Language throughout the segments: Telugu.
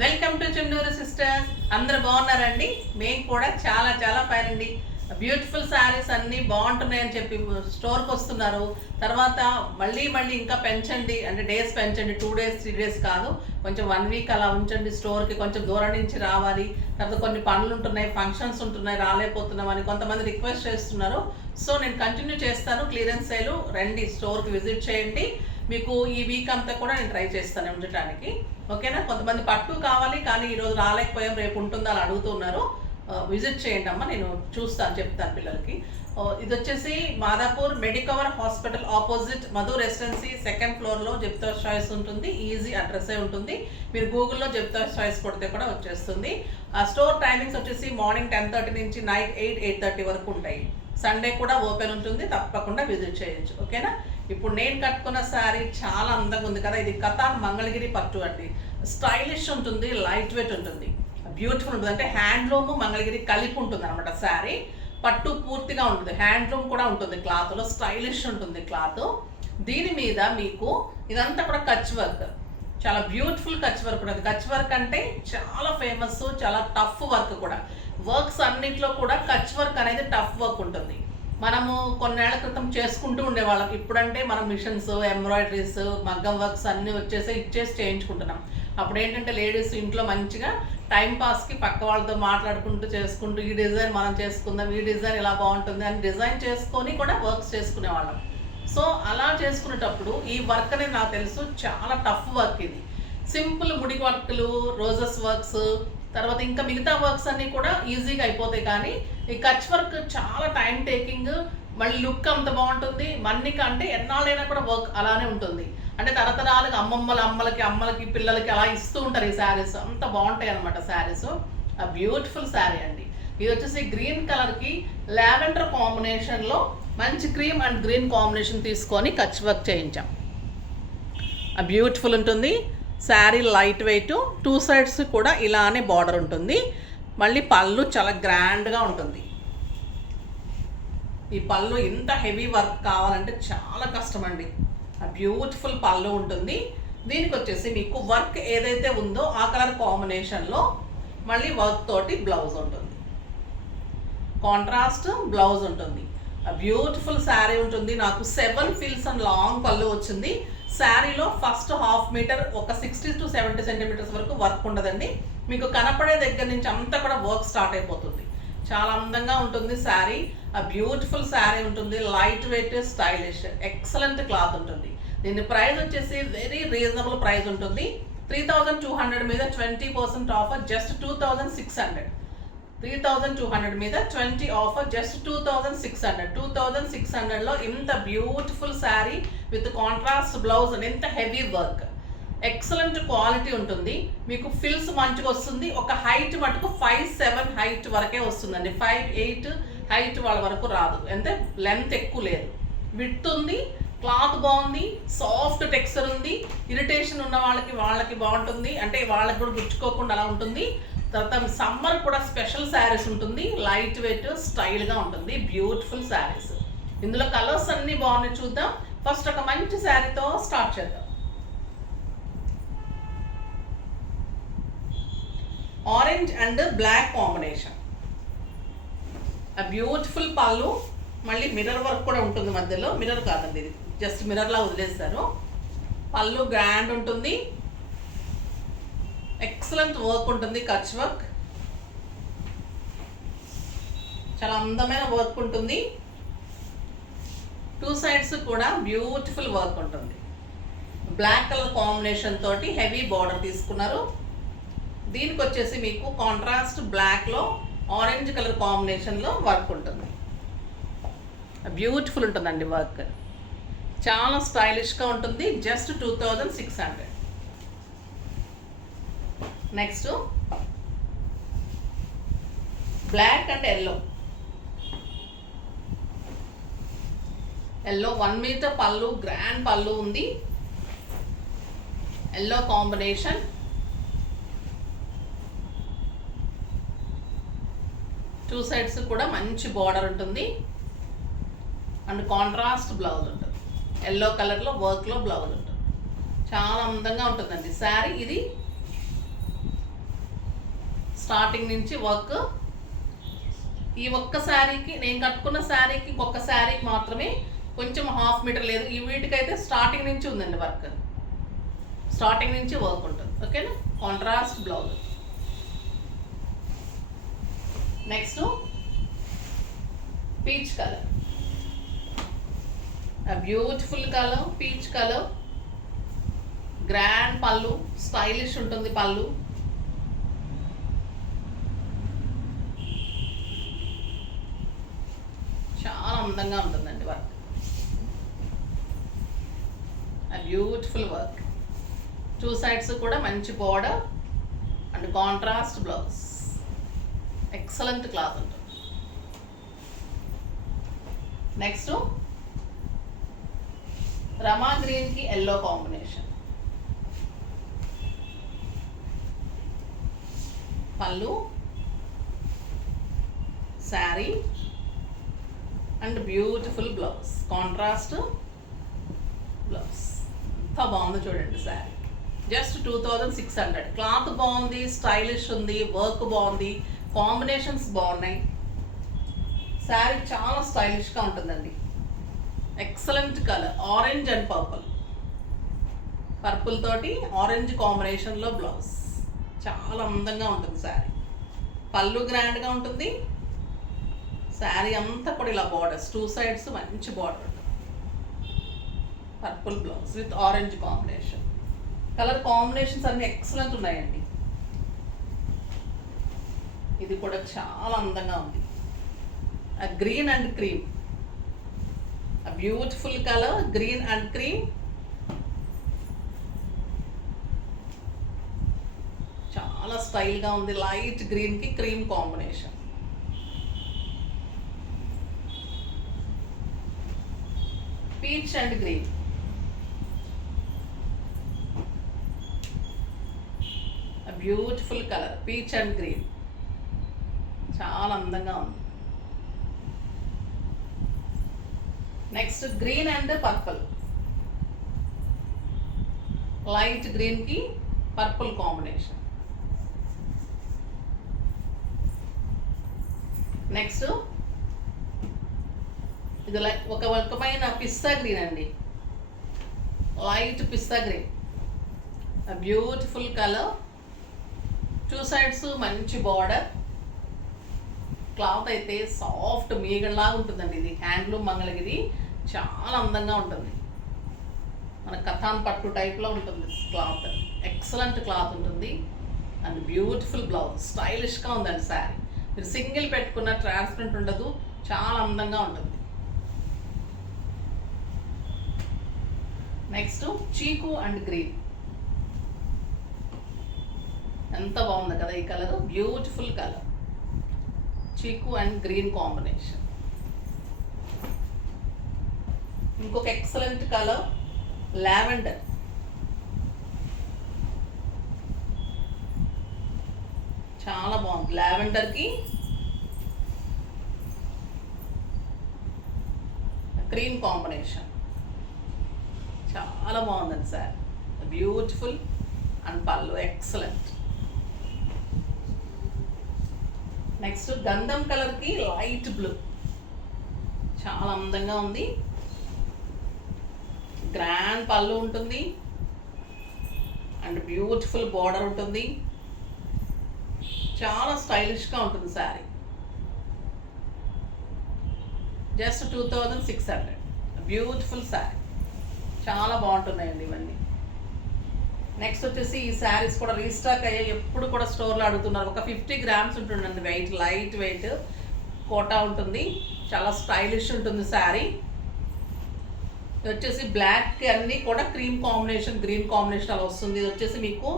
Welcome to Chandur sisters. అందరు బాగున్నారండి? మేము కూడా చాలా చాలా ఫైన్ అండి. బ్యూటిఫుల్ శారీస్ అన్నీ బాగుంటున్నాయని చెప్పి స్టోర్కి వస్తున్నారు. తర్వాత మళ్ళీ ఇంకా పెంచండి అంటే డేస్ పెంచండి, 2 days 3 days కాదు, కొంచెం 1 week అలా ఉంచండి. స్టోర్కి కొంచెం దూరం నుంచి రావాలి, తర్వాత కొన్ని పనులు ఉంటున్నాయి, ఫంక్షన్స్ ఉంటున్నాయి, రాలేకపోతున్నాం అని కొంతమంది రిక్వెస్ట్ చేస్తున్నారు. సో నేను కంటిన్యూ చేస్తాను. క్లియరెన్స్ సేల్ రండి, స్టోర్కి విజిట్ చేయండి. మీకు ఈ వీక్ అంతా కూడా నేను ట్రై చేస్తాను ఉండటానికి. ఓకేనా? కొంతమంది పట్టు కావాలి కానీ ఈరోజు రాలేకపోయాం, రేపు ఉంటుందా అని అడుగుతున్నారు. విజిట్ చేయండి అమ్మ, నేను చూస్తాను, చెప్తాను పిల్లలకి. ఇది వచ్చేసి Madhapur Medicover hospital opposite Madhu residency 2nd floorలో జెప్తాస్ చాయిస్ ఉంటుంది. ఈజీ అడ్రస్సే ఉంటుంది. మీరు గూగుల్లో జెప్తాస్ చాయిస్ కొడితే కూడా వచ్చేస్తుంది. ఆ స్టోర్ టైమింగ్స్ వచ్చేసి మార్నింగ్ 10:30 నుంచి నైట్ 8:30 వరకు ఉంటాయి. సండే కూడా ఓపెన్ ఉంటుంది, తప్పకుండా విజిట్ చేయొచ్చు. ఓకేనా? ఇప్పుడు నేను కట్టుకున్న శారీ చాలా అందంగా ఉంది కదా. ఇది కతాన్ మంగళగిరి పట్టు అండి. స్టైలిష్ ఉంటుంది, లైట్ వెయిట్ ఉంటుంది, బ్యూటిఫుల్ ఉంటుంది. అంటే హ్యాండ్లూమ్ మంగళగిరి కలిపి ఉంటుంది అనమాట శారీ. పట్టు పూర్తిగా ఉంటుంది, హ్యాండ్లూమ్ కూడా ఉంటుంది. క్లాత్లో స్టైలిష్ ఉంటుంది క్లాత్. దీని మీద మీకు ఇదంతా కూడా కచ్ వర్క్, చాలా బ్యూటిఫుల్ కచ్ వర్క్ ఉంటుంది. కచ్ వర్క్ అంటే చాలా ఫేమస్, చాలా టఫ్ వర్క్ కూడా. వర్క్స్ అన్నింటిలో కూడా కచ్ వర్క్ అనేది టఫ్ వర్క్ ఉంటుంది. మనము కొన్నేళ్ల క్రితం చేసుకుంటూ ఉండేవాళ్ళం. ఇప్పుడంటే మనం మిషన్స్, ఎంబ్రాయిడరీస్, మగ్గం వర్క్స్ అన్నీ ఇచ్చేసి చేయించుకుంటున్నాం. అప్పుడు ఏంటంటే లేడీస్ ఇంట్లో మంచిగా టైంపాస్కి పక్క వాళ్ళతో మాట్లాడుకుంటూ చేసుకుంటూ ఈ డిజైన్ మనం చేసుకుందాం, ఈ డిజైన్ ఇలా బాగుంటుంది అని డిజైన్ చేసుకొని కూడా వర్క్స్ చేసుకునేవాళ్ళం. సో అలా చేసుకునేటప్పుడు ఈ వర్క్ అనేది నాకు తెలుసు చాలా టఫ్ వర్క్. ఇది సింపుల్ ముడి వర్క్లు, రోజెస్ వర్క్స్, తర్వాత ఇంకా మిగతా వర్క్స్ అన్నీ కూడా ఈజీగా అయిపోతాయి. కానీ ఈ కచ్ వర్క్ చాలా టైం టేకింగ్, మళ్ళీ లుక్ అంత బాగుంటుంది. మన్నిక అంటే ఎన్నాళ్ళైనా కూడా వర్క్ అలానే ఉంటుంది. అంటే తరతరాలుగా అమ్మలకి పిల్లలకి అలా ఇస్తూ ఉంటారు ఈ శారీస్. అంత బాగుంటాయి అనమాట శారీస్. ఆ బ్యూటిఫుల్ శారీ అండి. ఇది వచ్చేసి గ్రీన్ కలర్కి లావెండర్ కాంబినేషన్లో మంచి క్రీమ్ అండ్ గ్రీన్ కాంబినేషన్ తీసుకొని కచ్ వర్క్ చేయించాం. ఆ బ్యూటిఫుల్ ఉంటుంది శారీ, లైట్ వెయిట్, 2 sides కూడా ఇలానే బార్డర్ ఉంటుంది. మళ్ళీ పళ్ళు చాలా గ్రాండ్గా ఉంటుంది. ఈ పళ్ళు ఇంత హెవీ వర్క్ కావాలంటే చాలా కష్టం అండి. ఆ బ్యూటిఫుల్ పళ్ళు ఉంటుంది. దీనికి వచ్చేసి మీకు వర్క్ ఏదైతే ఉందో ఆ కలర్ కాంబినేషన్లో మళ్ళీ వర్క్ తోటి బ్లౌజ్ ఉంటుంది, కాంట్రాస్ట్ బ్లౌజ్ ఉంటుంది. ఆ బ్యూటిఫుల్ శారీ ఉంటుంది. నాకు 7 fils అండ్ లాంగ్ పళ్ళు వచ్చింది. శారీలో ఫస్ట్ 1/2 meter ఒక 60 to 70 centimeters వరకు వర్క్ ఉండదండి. మీకు కనపడే దగ్గర నుంచి అంతా కూడా వర్క్ స్టార్ట్ అయిపోతుంది. చాలా అందంగా ఉంటుంది శారీ. ఆ బ్యూటిఫుల్ శారీ ఉంటుంది, light weight, stylish, excellent cloth ఉంటుంది. దీని ప్రైస్ వచ్చేసి వెరీ రీజనబుల్ ప్రైస్ ఉంటుంది. 3200 మీద 20% ఆఫర్, జస్ట్ 2600. 3200 మీద 20 ఆఫర్, జస్ట్ 2600. 2600లో ఇంత beautiful sari with contrast blouse and ఇంత హెవీ వర్క్, ఎక్సలెంట్ క్వాలిటీ ఉంటుంది. మీకు ఫిల్స్ మంచిగా వస్తుంది. ఒక హైట్ మటుకు 5'7" హైట్ వరకే వస్తుందండి. 5'8" హైట్ వాళ్ళ వరకు రాదు. అంటే లెంత్ ఎక్కువ లేదు. విడ్త్ ఉంది, క్లాత్ బాగుంది, సాఫ్ట్ టెక్స్చర్ ఉంది. ఇరిటేషన్ ఉన్న వాళ్ళకి బాగుంటుంది. అంటే వాళ్ళకి కూడా గుచ్చుకోకుండా అలా ఉంటుంది. తర్వాత సమ్మర్ కూడా స్పెషల్ శారీస్ ఉంటుంది. లైట్ వెయిట్, స్టైల్గా ఉంటుంది. బ్యూటిఫుల్ శారీస్. ఇందులో కలర్స్ అన్నీ బాగున్నాయి, చూద్దాం. ఫస్ట్ ఒక మంచి శారీతో స్టార్ట్ చేద్దాం. Orange and black combination. ఆ బ్యూటిఫుల్ పళ్ళు, మళ్ళీ మిర్రర్ వర్క్ కూడా ఉంటుంది మధ్యలో. మిర్రర్ కాదండి, ఇది జస్ట్ మిర్రర్లా వదిలేస్తారు. పళ్ళు గ్రాండ్ ఉంటుంది, ఎక్సలెంట్ వర్క్ ఉంటుంది, కచ్ వర్క్, చాలా అందమైన వర్క్ ఉంటుంది. 2 sides కూడా బ్యూటిఫుల్ వర్క్ ఉంటుంది. బ్లాక్ కలర్ కాంబినేషన్ తోటి హెవీ బార్డర్ తీసుకున్నారు. దీనికి వచ్చేసి మీకు కాంట్రాస్ట్ బ్లాక్లో ఆరెంజ్ కలర్ కాంబినేషన్లో వర్క్ ఉంటుంది. బ్యూటిఫుల్ ఉంటుందండి వర్క్, చాలా స్టైలిష్గా ఉంటుంది. Just 2600. Next black and yellow. 1 meter pallu, grand pallu ఉంది. ఎల్లో కాంబినేషన్, టూ సైడ్స్ కూడా మంచి బార్డర్ ఉంటుంది అండ్ కాంట్రాస్ట్ బ్లౌజ్ ఉంటుంది. ఎల్లో కలర్లో వర్క్లో బ్లౌజ్ ఉంటుంది. చాలా అందంగా ఉంటుందండి శారీ. ఇది స్టార్టింగ్ నుంచి వర్క్. ఈ ఒక్క శారీకి, నేను కట్టుకున్న శారీకి ఇంకొక శారీకి మాత్రమే కొంచెం 1/2 మీటర్ లేదు. ఈ వీటికైతే స్టార్టింగ్ నుంచి ఉందండి వర్క్, స్టార్టింగ్ నుంచి వర్క్ ఉంటుంది. ఓకేనా, contrast blouse. Next peach colour, beautiful colour, peach colour. Grand పళ్ళు, స్టైలిష్ ఉంటుంది పళ్ళు. చాలా అందంగా ఉంటుందండి వర్క్, బ్యూటిఫుల్ వర్క్. 2 సైడ్స్ కూడా మంచి border and contrast blouse. Excellent cloth ఉంటుంది. నెక్స్ట్ రమా గ్రీన్కి ఎల్లో కాంబినేషన్. పళ్ళు, sari and beautiful blouse, contrast blouse. ఎంత బాగుందో చూడండి శారీ. జస్ట్ 2600. క్లాత్ బాగుంది, స్టైలిష్ ఉంది, వర్క్ బాగుంది, కాంబినేషన్స్ బాగున్నాయి. శారీ చాలా స్టైలిష్గా ఉంటుందండి. Excellent colour, orange and purple. Purple తోటి ఆరెంజ్ కాంబినేషన్లో బ్లౌజ్. చాలా అందంగా ఉంటుంది శారీ. పళ్ళు గ్రాండ్గా ఉంటుంది. శారీ అంతా కూడా ఇలా బార్డర్స్, 2 సైడ్స్ మంచి బార్డర్ ఉంటుంది. Purple blouse with orange combination. Colour combinations అన్నీ ఎక్సలెంట్ ఉన్నాయండి. ఇది కూడా చాలా అందంగా ఉంది. Green and cream, beautiful colour, green and cream. చాలా స్టైల్గా ఉంది. లైట్ గ్రీన్కి cream combination. Peach and green, beautiful colour, peach and green. చాలా అందంగా ఉంది. Next green and purple, light గ్రీన్కి పర్పుల్ కాంబినేషన్. నెక్స్ట్ ఇది ఒక రకమైన పిస్తా గ్రీన్ అండి, లైట్ పిస్తా గ్రీన్. బ్యూటిఫుల్ కలర్, 2 సైడ్స్ మంచి బార్డర్. క్లాత్ అయితే సాఫ్ట్ మీగడలాగా ఉంటుందండి. ఇది హ్యాండ్లూమ్ మంగళగిరి, చాలా అందంగా ఉంటుంది. మన కథాన్ పట్టు టైప్లో ఉంటుంది క్లాత్. ఎక్సలెంట్ క్లాత్ ఉంటుంది అండ్ బ్యూటిఫుల్ బ్లౌజ్. స్టైలిష్గా ఉందండి శారీ. మీరు సింగిల్ పెట్టుకున్న ట్రాన్స్పరెంట్ ఉండదు, చాలా అందంగా ఉంటుంది. నెక్స్ట్ చీకు అండ్ గ్రీన్. ఎంత బాగుంది కదా ఈ కలర్, బ్యూటిఫుల్ కలర్. చీకు అండ్ గ్రీన్ కాంబినేషన్. ఇంకొక ఎక్సలెంట్ కలర్ లావెండర్. చాలా బాగుంది. లావెండర్కి క్రీమ్ కాంబినేషన్. చాలా బాగుందండి సార్, బ్యూటిఫుల్ అండ్ పళ్ళు ఎక్సలెంట్. నెక్స్ట్ గంధం కలర్కి లైట్ బ్లూ, చాలా అందంగా ఉంది. గ్రాండ్ పళ్ళు ఉంటుంది అండ్ బ్యూటిఫుల్ బార్డర్ ఉంటుంది. చాలా స్టైలిష్గా ఉంటుంది శారీ. జస్ట్ 2600. బ్యూటిఫుల్ శారీ, చాలా బాగుంటున్నాయండి ఇవన్నీ. నెక్స్ట్ వచ్చేసి ఈ శారీస్ కూడా రీస్టాక్ అయ్యాయి. ఎప్పుడు కూడా స్టోర్లో అడుగుతున్నారు. ఒక 50 గ్రామ్స్ ఉంటుందండి వెయిట్, లైట్ వెయిట్ కోటా ఉంటుంది. చాలా స్టైలిష్ ఉంటుంది శారీ. ఇది వచ్చేసి బ్లాక్ అన్నీ కూడా క్రీమ్ కాంబినేషన్, గ్రీన్ కాంబినేషన్ అలా వస్తుంది. ఇది వచ్చేసి మీకు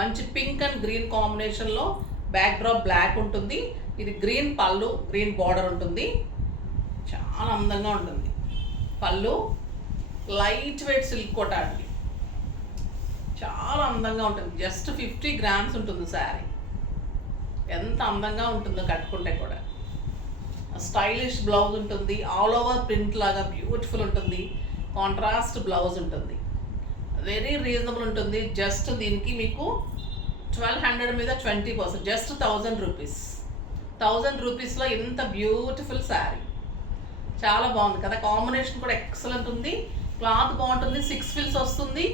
మంచి పింక్ అండ్ గ్రీన్ కాంబినేషన్లో బ్యాక్ డ్రాప్ బ్లాక్ ఉంటుంది. ఇది గ్రీన్ పళ్ళు, గ్రీన్ బార్డర్ ఉంటుంది. చాలా అందంగా ఉంటుంది. పళ్ళు లైట్ వెయిట్ సిల్క్ కోట అండి, చాలా అందంగా ఉంటుంది. జస్ట్ 50 గ్రామ్స్ ఉంటుంది శారీ. ఎంత అందంగా ఉంటుందో కట్టుకుంటే కూడా. స్టైలిష్ బ్లౌజ్ ఉంటుంది, ఆల్ ఓవర్ ప్రింట్ లాగా బ్యూటిఫుల్ ఉంటుంది. కాంట్రాస్ట్ బ్లౌజ్ ఉంటుంది. వెరీ రీజనబుల్ ఉంటుంది. జస్ట్ దీనికి మీకు 1200 మీద 20%, జస్ట్ 1000 రూపీస్. 1000 రూపీస్లో ఇంత బ్యూటిఫుల్ శారీ, చాలా బాగుంది కదా. కాంబినేషన్ కూడా ఎక్సలెంట్ ఉంది, క్లాత్ బాగుంటుంది, 6 ఫిల్స్ వస్తుంది,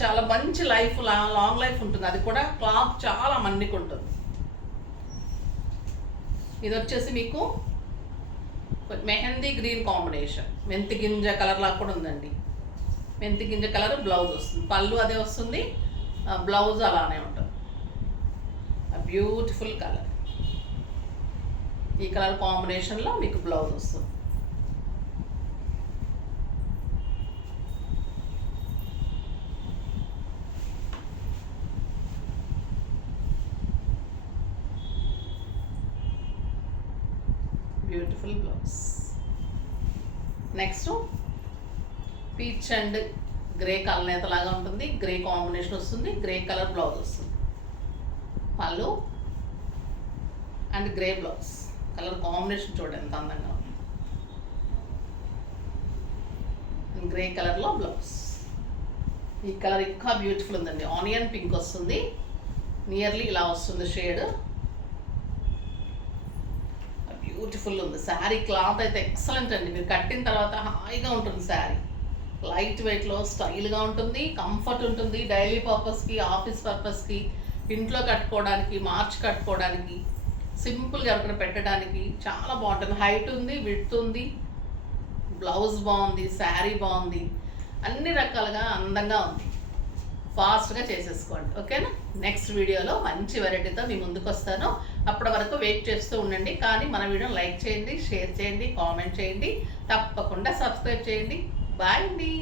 చాలా మంచి లైఫ్, లాంగ్ లైఫ్ ఉంటుంది. అది కూడా క్లాత్ చాలా మన్నిక ఉంటుంది. ఇది వచ్చేసి మీకు మెహందీ గ్రీన్ కాంబినేషన్, మెంతి గింజ కలర్ లాగా కూడా ఉందండి. మెంతి గింజ కలర్ బ్లౌజ్ వస్తుంది, పళ్ళు అదే వస్తుంది, బ్లౌజ్ అలానే ఉంటుంది. బ్యూటిఫుల్ కలర్, ఈ కలర్ కాంబినేషన్లో మీకు బ్లౌజ్ వస్తుంది. Beautiful blouse. Next peach and grey కలనేత లాగా ఉంటుంది, గ్రే కాంబినేషన్ వస్తుంది, గ్రే కలర్ బ్లౌజ్ వస్తుంది, పళ్ళు and grey blouse. Colour combination చూడండి ఎంత అందంగా ఉంది. గ్రే కలర్లో బ్లౌజ్. ఈ కలర్ ఇంకా బ్యూటిఫుల్ ఉందండి, ఆనియన్ పింక్ వస్తుంది, నియర్లీ ఇలా వస్తుంది షేడ్. బ్యూటిఫుల్ ఉంది శారీ, క్లాత్ అయితే ఎక్సలెంట్ అండి. మీరు కట్టిన తర్వాత హాయిగా ఉంటుంది శారీ, లైట్ వెయిట్లో స్టైల్గా ఉంటుంది, కంఫర్ట్ ఉంటుంది. డైలీ పర్పస్కి, ఆఫీస్ పర్పస్కి, ఇంట్లో కట్టుకోవడానికి, మార్చ్ కట్టుకోవడానికి, సింపుల్గా ఎవరికైనా పెట్టడానికి చాలా బాగుంటుంది. హైట్ ఉంది, విడ్త్ ఉంది, బ్లౌజ్ బాగుంది, శారీ బాగుంది, అన్ని రకాలుగా అందంగా ఉంది. ఫాస్ట్గా చేసేసుకోండి, ఓకేనా. నెక్స్ట్ వీడియోలో మంచి వెరైటీతో మీ ముందుకు వస్తాను. అప్పటి వరకు వెయిట్ చేస్తూ ఉండండి. కానీ మన వీడియోని లైక్ చేయండి, షేర్ చేయండి, కామెంట్ చేయండి, తప్పకుండా సబ్స్క్రైబ్ చేయండి. బాయ్ అండి.